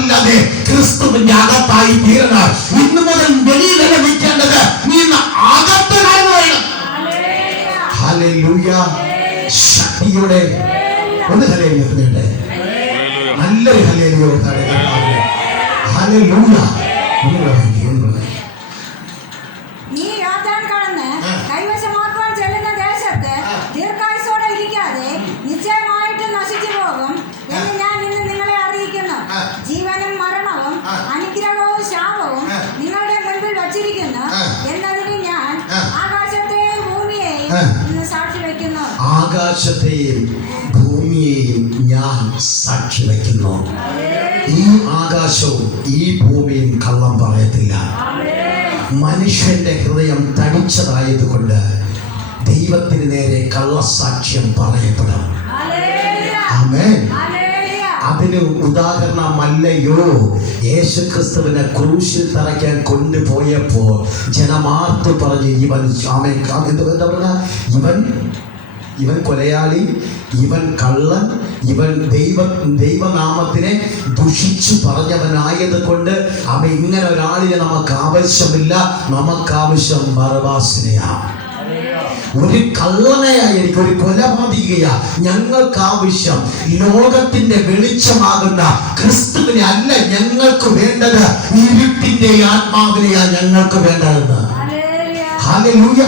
അല്ലാതെ ക്രിസ്തുവിന്റെ അകത്തായി തീരണം. ഇന്നു മുതൽ വെളിയിലല്ല നിൽക്കേണ്ടത്, നീ അകത്ത് കടന്നു വരണം. ഹല്ലേലൂയ. ശക്തിയോടെ ഒന്ന് ഹല്ലേലൂയ, നല്ലൊരു ഹല്ലേലൂയ. ഹല്ലേലൂയ. നീ യോർദാൻ കടന്ന് കൈവശമാക്കുവാൻ ചെല്ലുന്ന ദേശത്ത് ദീർഘായുസ്സോടെ ഇരിക്കാതെ നിശ്ചയമായിട്ട് നശിച്ചു പോകും എന്ന് ഞാൻ ഇന്ന് നിങ്ങളെ അറിയിക്കുന്നു. ജീവനും മരണവും അനുഗ്രഹവും ശാപവും നിങ്ങളുടെ മുൻപിൽ വച്ചിരിക്കുന്നു എന്നതിന് ഞാൻ ആകാശത്തെയും ഭൂമിയെയും ഇന്ന് സാക്ഷി വയ്ക്കുന്നു. ആകാശത്തെയും ഭൂമിയെയും ഞാൻ സാക്ഷി വയ്ക്കുന്നു. ഈ ആകാശവും ഈ ഭൂമിയും കള്ളം പറയത്തില്ല. മനുഷ്യന്റെ ഹൃദയം തടിച്ചതായതുകൊണ്ട് ദൈവത്തിന് നേരെ കള്ളസാക്ഷ്യം പറയപ്പെടും. ആമേൻ. അതിന് ഉദാഹരണമല്ലയോ യേശുക്രിസ്തുവിനെ ക്രൂശിൽ തറയ്ക്കാൻ കൊണ്ടുപോയപ്പോ ജനമാർത്ത് പറഞ്ഞ് ഇവൻ കൊലയാളി, ഇവൻ കള്ളൻ, ഇവൻ ദൈവനാമത്തിനെ ദുഷിച്ചു പറഞ്ഞവനായത് കൊണ്ട് അവൻ ഇങ്ങനെ ഒരാളിനെ നമുക്ക് ആവശ്യമില്ല. നമുക്കാവശ്യം ബറബാസിനെയാണ്. ഒരു കള്ളനെയായിരിക്കും, ഒരു കൊലപാതകയാ ഞങ്ങൾക്ക് ആവശ്യം. ലോകത്തിന്റെ വെളിച്ചമാകുന്ന ക്രിസ്തുവിനെ അല്ല ഞങ്ങൾക്ക് വേണ്ടത്, ഇരുട്ടിന്റെ ആത്മാവിനെയാ ഞങ്ങൾക്ക് വേണ്ടതെന്ന്. ഹല്ലേലൂയ.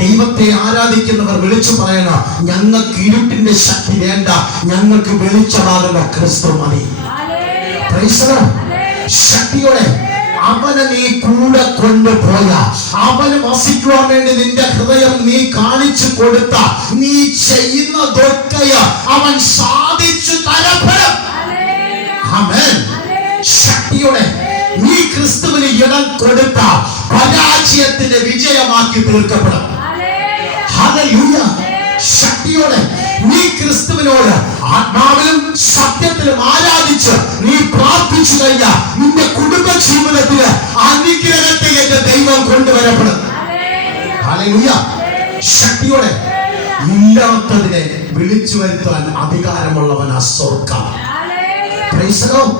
ദൈവത്തെ ആരാധിക്കുന്നവർ വിളിച്ചു പറയണം, ഞങ്ങൾക്ക് ഇരുട്ടിന്റെ ശക്തി വേണ്ട, ഞങ്ങൾക്ക് വെളിച്ചമാകുന്ന ക്രിസ്തു മതി. ശക്തിയോടെ അവനെ നീ കൂടെ കൊണ്ടുപോയ, അവന് വസിക്കുവാൻ വേണ്ടി നിന്റെ ഹൃദയം നീ കാണിച്ചു കൊടുത്ത, നീ ചെയ്യുന്നതൊക്കെ അവൻ സാധിച്ചു തരപ്പെടും. ആമേൻ. ശക്തിയോടെ നീ ക്രിസ്തുവിന് ഇടം കൊടുത്ത പരാജയത്തിന്റെ വിജയമാക്കി തീർക്കപ്പെടും. ഹല്ലേലൂയ. ശക്തിയോടെ നീ ക്രിസ്തുവിനോട് ആത്മാവിലും സത്യത്തിലും ആരാധിച്ച് നീ പ്രാർത്ഥിച്ചു കഴിഞ്ഞാൽ നിന്റെ കുടുംബ ജീവിതത്തില് അനുഗ്രഹത്തെ എന്റെ ദൈവം കൊണ്ടുവരപ്പെടും. ഹല്ലേലൂയ. ശക്തിയോടെ ഇല്ലാത്തതിനെ വിളിച്ചു വരുത്താൻ അധികാരമുള്ളവൻ സ്വർഗ്ഗം. Praise the Lord.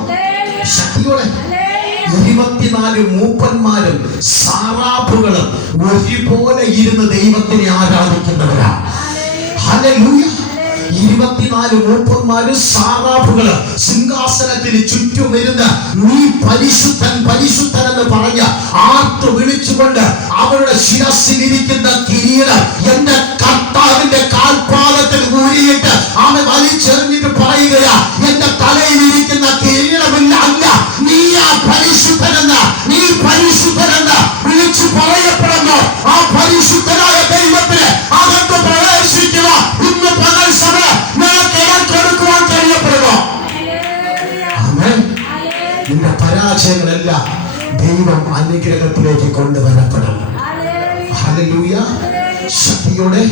ശക്തിയോടെ 24 മൂപ്പന്മാരും സാറാഫുകളും ഒരുപോലെ ഇരുന്ന് ദൈവത്തിനെ ആരാധിക്കുന്നവരാ. ഹല്ലേലൂയ. 24 മൂപ്പന്മാരും സാറാഫുകളും സിംഹാസനത്തിന് ചുറ്റും ഇരുന്ന് നീ പരിശുദ്ധൻ പരിശുദ്ധൻ എന്ന് പറഞ്ഞ് ആർത്ത് വിളിച്ചുകൊണ്ട് അവരുടെ ശിരസിലിരിക്കുന്ന കിരീടം എന്റെ കർത്താവിന്റെ കാൽപാദത്തിൽ ഊരിയിട്ട് അവൻ വലിച്ചെറിഞ്ഞിട്ട് പറയുകയാ, എന്റെ തലയിലിരിക്കുന്ന കിരീടമില്ല, അല്ല നീ ആ പരിശുദ്ധനെന്ന്, നീ പരിശുദ്ധനെന്ന് വിളിച്ചു പറയപ്പെടുന്നു. ആ പരിശുദ്ധനായ ദൈവത്തിന് അകത്ത് പ്രവേശിക്കുക. ഇന്ന് പകൽ സമയം നിനക്ക് ഇടം കൊടുക്കുവാൻ കഴിയപ്പെടുമോ? നിന്റെ പരാജയങ്ങളെല്ലാം ദൈവം അനുഗ്രഹത്തിലേക്ക് കൊണ്ടുവരപ്പെടും. ഹല്ലേലൂയ. ശക്തിയോടെ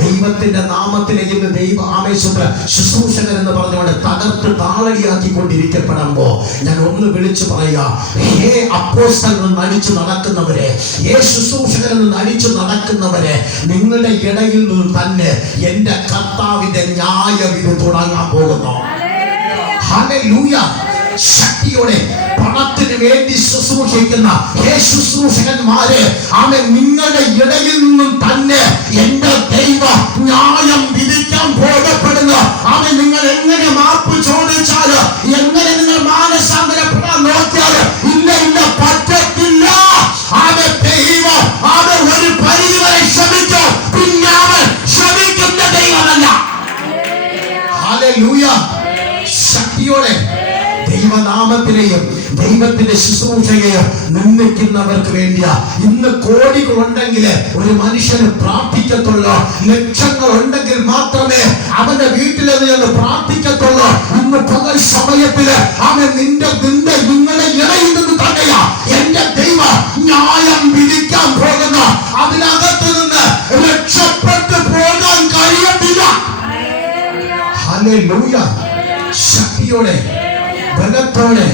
ദൈവത്തിന്റെ നാമത്തിനെ ഇന്ന് ദൈവ ആമേശുദ്ര ശുശ്രൂഷകൻ എന്ന് പറഞ്ഞുകൊണ്ട് തകർത്ത് താളടിയാക്കിക്കൊണ്ടിരിക്കപ്പെടുമ്പോ ഞാൻ ഒന്ന് വിളിച്ചു പറയാ, ഹേ അപ്പോസ്തലൻ നടിച്ചു നടക്കുന്നവരെ, ഹേ ശുശ്രൂഷകൻ എന്ന് നടിച്ചു നടക്കുന്നവരെ, നിങ്ങളുടെ ഇടയിൽ നിന്ന് തന്നെ എന്റെ കർത്താവിന്റെ ന്യായവിധി തുടങ്ങാൻ പോകുന്നു. ഹല്ലേലൂയ. ശക്തിയോടെ പണത്തിന് വേണ്ടി ശുശ്രൂഷിക്കുന്ന ശുശ്രൂഷകന്മാരെ, അവൻ നിങ്ങളുടെ ഇടയിൽ നിന്നും തന്നെ എന്റെ ദൈവ ന്യായം വിധിക്കാൻ പോകപ്പെടുന്നു. അവൻ നിങ്ങൾ എങ്ങനെ മാപ്പ് ചോദിച്ചാല്, എങ്ങനെ നിങ്ങൾ മാനസാന്തരപ്പെടാൻ നോക്കിയാല് ഇല്ല ഇല്ല പറ്റത്തില്ല. അവൻ ദൈവം അവൻ ഒരു പരിധിവരെ ക്ഷമിക്കും, പിന്നെ അവൻ ക്ഷമിക്കുന്ന ദൈവമല്ല. ഹല്ലേലൂയ. ശക്തിയോടെ ദൈവനാമത്തിനെയും ദൈവത്തിന്റെ ശുശ്രൂഷയെയും നിന്ദിക്കുന്നവർക്ക് വേണ്ടിയാ. ഇന്ന് കോടികളുണ്ടെങ്കിൽ ഒരു മനുഷ്യന് പ്രാർത്ഥിക്കത്തുള്ളൂ, ലക്ഷങ്ങൾ ഉണ്ടെങ്കിൽ മാത്രമേ അവന്റെ വീട്ടിൽ നിന്ന് പ്രാർത്ഥിക്കത്തുള്ളൂ. ഇന്ന് പകൽ സമയത്തില് അവൻ നിങ്ങളുടെ ഇടയിൽ നിന്ന് തന്നെയാ എന്റെ ദൈവം ന്യായം വിധിക്കാൻ പോകുന്നു. അതിനകത്ത് നിന്ന് രക്ഷപ്പെട്ടു പോകാൻ കഴിയത്തില്ല. ഹല്ലേലൂയ. ശക്തിയോടെ ബലത്തോടെ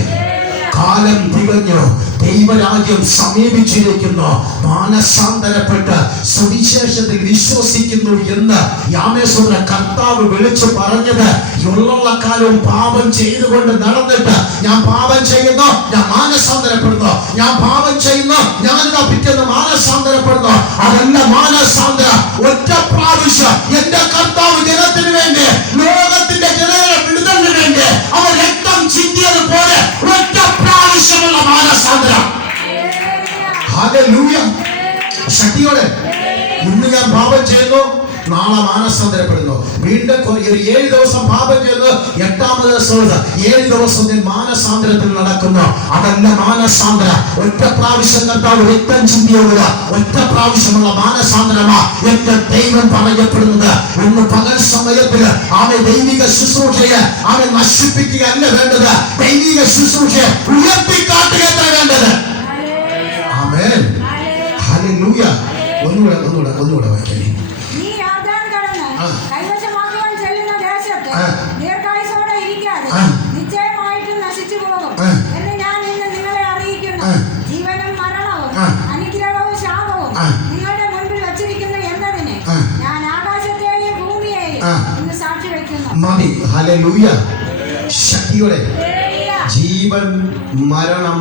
കാലം തികഞ്ഞു ദൈവരാജ്യം സമീപിച്ചിരിക്കുന്നു, മാനസാന്തരപ്പെട്ട് സുവിശേഷത്തിൽ വിശ്വസിക്കുന്നു എന്ന് യാമേശ്വര കർത്താവ് വിളിച്ചു പറഞ്ഞത്, ഉള്ള കാലവും പാപം ചെയ്തുകൊണ്ട് നടന്നിട്ട് ഞാൻ പാപം ചെയ്യുന്നു, ഞാൻ മാനസാന്തരപ്പെടുന്നു, ഞാൻ പാപം ചെയ്യുന്നു, ഞാനിതാ പിറ്റേന്ന് മാനസാന്തരപ്പെടുന്നു. അതല്ല മാനസാന്തര. ഒറ്റ പ്രാവശ്യം എന്റെ കർത്താവ് ജനത്തിന് വേണ്ടി, ലോകത്തിന്റെ ജനങ്ങളെ വിടുതലിന് വേണ്ടി അവർ രക്തം ചിന്തിയതുപോലെ ഒറ്റ പ്രാവശ്യമുള്ള മാനസാന്തരം. ഹല്ലേലൂയ. ശക്തിയോടെ ഇന്ന് ഞാൻ പാപം ചെയ്യുന്നു, നാളെ മാനസാന്തരപ്പെടുന്നു. വീണ്ടും 7 ദിവസം പാപം ചെയ്യുന്നു, 8ാമത് ദിവസം 7 ദിവസം ഞാൻ മാനസാന്തരത്തിൽ നടക്കുന്നു. അതല്ല മാനസാന്തര. ഒറ്റ പ്രാവശ്യം കർത്താവ് രക്തം ചിന്തിയുള്ള ഒറ്റ പ്രാവശ്യമുള്ള മാനസാന്തരമാ എന്റെ ദൈവം പറയപ്പെടുന്നത്. ഇന്ന് പകൽ സമയത്തിൽ അവൻ ദൈവിക ശുശ്രൂഷയെ അവൻ നശിപ്പിക്കുകയല്ല വേണ്ടത്, ദൈവിക ശുശ്രൂഷയെ ഉയർത്തിക്കാട്ടുകയല്ല വേണ്ടത്. ആമേൻ. ഹല്ലേലൂയ. ഒന്നുകൂടെ വായിക്കണേ. കൈവശമാക്കുവാൻ ചെല്ലുന്ന ദേശത്ത് ദീർഘായുസ്സോടെ ഇരിക്കാതെ നിശ്ചയമായിട്ടും നശിച്ചു പോകും എന്ന് ഞാൻ ഇന്ന് നിങ്ങളെ അറിയിക്കുന്നു. ജീവനും മരണവും അനുഗ്രഹവും ശാപവും നിങ്ങളുടെ മുൻപിൽ വച്ചിരിക്കുന്നു എന്നതിന് ഞാൻ ആകാശത്തെയും ഭൂമിയെയും ഇന്ന് സാക്ഷി വയ്ക്കുന്നു. മതി. ഹല്ലേലൂയ. ശക്തിയോടെ. ജീവൻ, മരണം,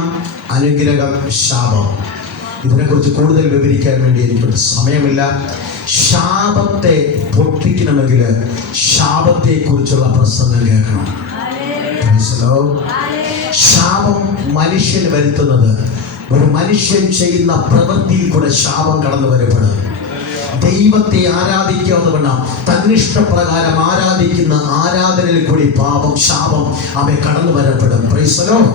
അനുഗ്രഹം, ശാപം. ഇതിനെക്കുറിച്ച് കൂടുതൽ വിവരിക്കാൻ വേണ്ടി എനിക്കൊരു സമയമില്ല. ശാപത്തെ പൊട്ടിക്കണമെങ്കിൽ ശാപത്തെ കുറിച്ചുള്ള പ്രസംഗം കേൾക്കണം. ശാപം മനുഷ്യൻ വരുത്തുന്നത്, ഒരു മനുഷ്യൻ ചെയ്യുന്ന പ്രവൃത്തിയിൽ കൂടെ ശാപം കടന്നു വരപ്പെടും. ദൈവത്തെ ആരാധിക്കാതെ വേണം, തന്നിഷ്ടപ്രകാരം ആരാധിക്കുന്ന ആരാധനയിൽ കൂടി പാപം, ശാപം അവൻ കടന്നു വരപ്പെടും. Price the Lord.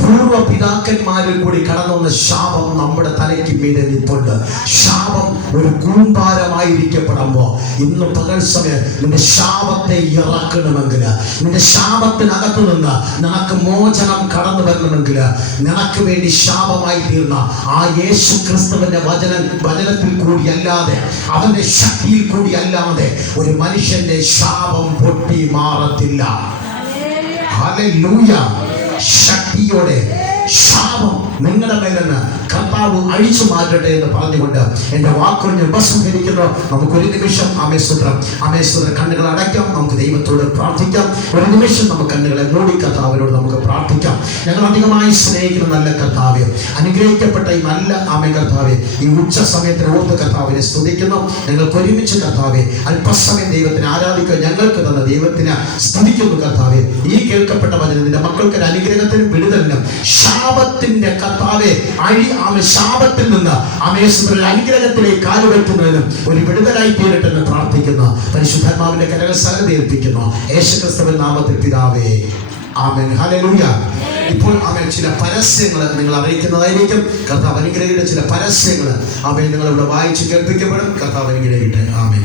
പൂർവ്വ പിതാക്കന്മാരിൽ കൂടി കടന്നു വന്ന ശാപം നമ്മുടെ തലയ്ക്ക് മീതെ നിൽപ്പുണ്ട്. ശാപം ഒരു കൂമ്പാരമായിരിക്കപ്പെടുമ്പോ ഇന്ന് പകൽ സമയം നിന്റെ ശാപത്തെ ഇറക്കണമെങ്കിൽ, നിന്റെ ശാപത്തിനകത്തു നിന്ന് നിനക്ക് മോചനം കടന്നു വരണമെങ്കിൽ, നിനക്ക് വേണ്ടി ശാപമായി തീർന്ന ആ യേശു ക്രിസ്തുവിന്റെ വചനത്തിൽ കൂടി അല്ലാതെ, അവന്റെ ശക്തിയിൽ കൂടി അല്ലാതെ ഒരു മനുഷ്യന്റെ ശാപം പൊട്ടി മാറത്തില്ല. ഹല്ലേലൂയ. ശക്തിയോടെ ശാപം നിങ്ങളുടെ മേലെന്ന് കർത്താവ് അഴിച്ചു മാറ്റട്ടെ എന്ന് പറഞ്ഞുകൊണ്ട് എന്റെ വാക്കുകൾ ഞാൻ ഉപസംഹരിക്കുന്നു. നമുക്കൊരു നിമിഷം അമേശ്വരം കണ്ണുകൾ അടയ്ക്കാം. നമുക്ക് ദൈവത്തോട് പ്രാർത്ഥിക്കാം. ഒരു നിമിഷം നമുക്ക് കണ്ണുകളെ മൂടി കർത്താവിനോട് നമുക്ക് പ്രാർത്ഥിക്കാം. ഞങ്ങൾ അധികമായി സ്നേഹിക്കുന്ന നല്ല കർത്താവേ, അനുഗ്രഹിക്കപ്പെട്ട ഈ നല്ല കർത്താവേ, ഈ ഉച്ച സമയത്തിന് ഓർത്ത് കർത്താവിനെ സ്തുതിക്കുന്നു. ഞങ്ങൾക്ക് ഒരുമിച്ച് കർത്താവേ അല്പസമയം ദൈവത്തിനെ ആരാധിക്കുക. ഞങ്ങൾക്ക് തന്ന ദൈവത്തിനെ സ്തുതിക്കുന്നു കർത്താവേ. ഈ കേൾക്കപ്പെട്ട വചനം നിന്റെ മക്കൾക്ക് അനുഗ്രഹത്തിനും വിടുതലിനും ശാപത്തിന്റെ കർത്താവെ ശാപത്തിൽ നിന്ന് അമേശ്വര അനുഗ്രഹത്തിലേക്ക് കാലുവെക്കുന്നതിനും ഒരു വിടുതലായി തീരട്ടെന്ന് പ്രാർത്ഥിക്കുന്ന പരിശുദ്ധാത്മാവിന്റെ കരങ്ങൾ സഹകരിപ്പിക്കുന്നു യേശുക്രിസ്തുവിന്റെ നാമത്തിൽ പിതാവേ, ആമേൻ. ഹല്ലേലൂയ. ഇപ്പോൾ ആമേൻ ചില പരസ്യങ്ങൾ നിങ്ങൾ അറിയിക്കുന്നതായിരിക്കും. കർത്താവ് അനുഗ്രഹിയുടെ ചില പരസ്യങ്ങൾ ആമേൻ നിങ്ങളിവിടെ വായിച്ച് കേൾപ്പിക്കപ്പെടും. കർത്താവ് അനുഗ്രഹിക്കട്ടെ. ആമേൻ.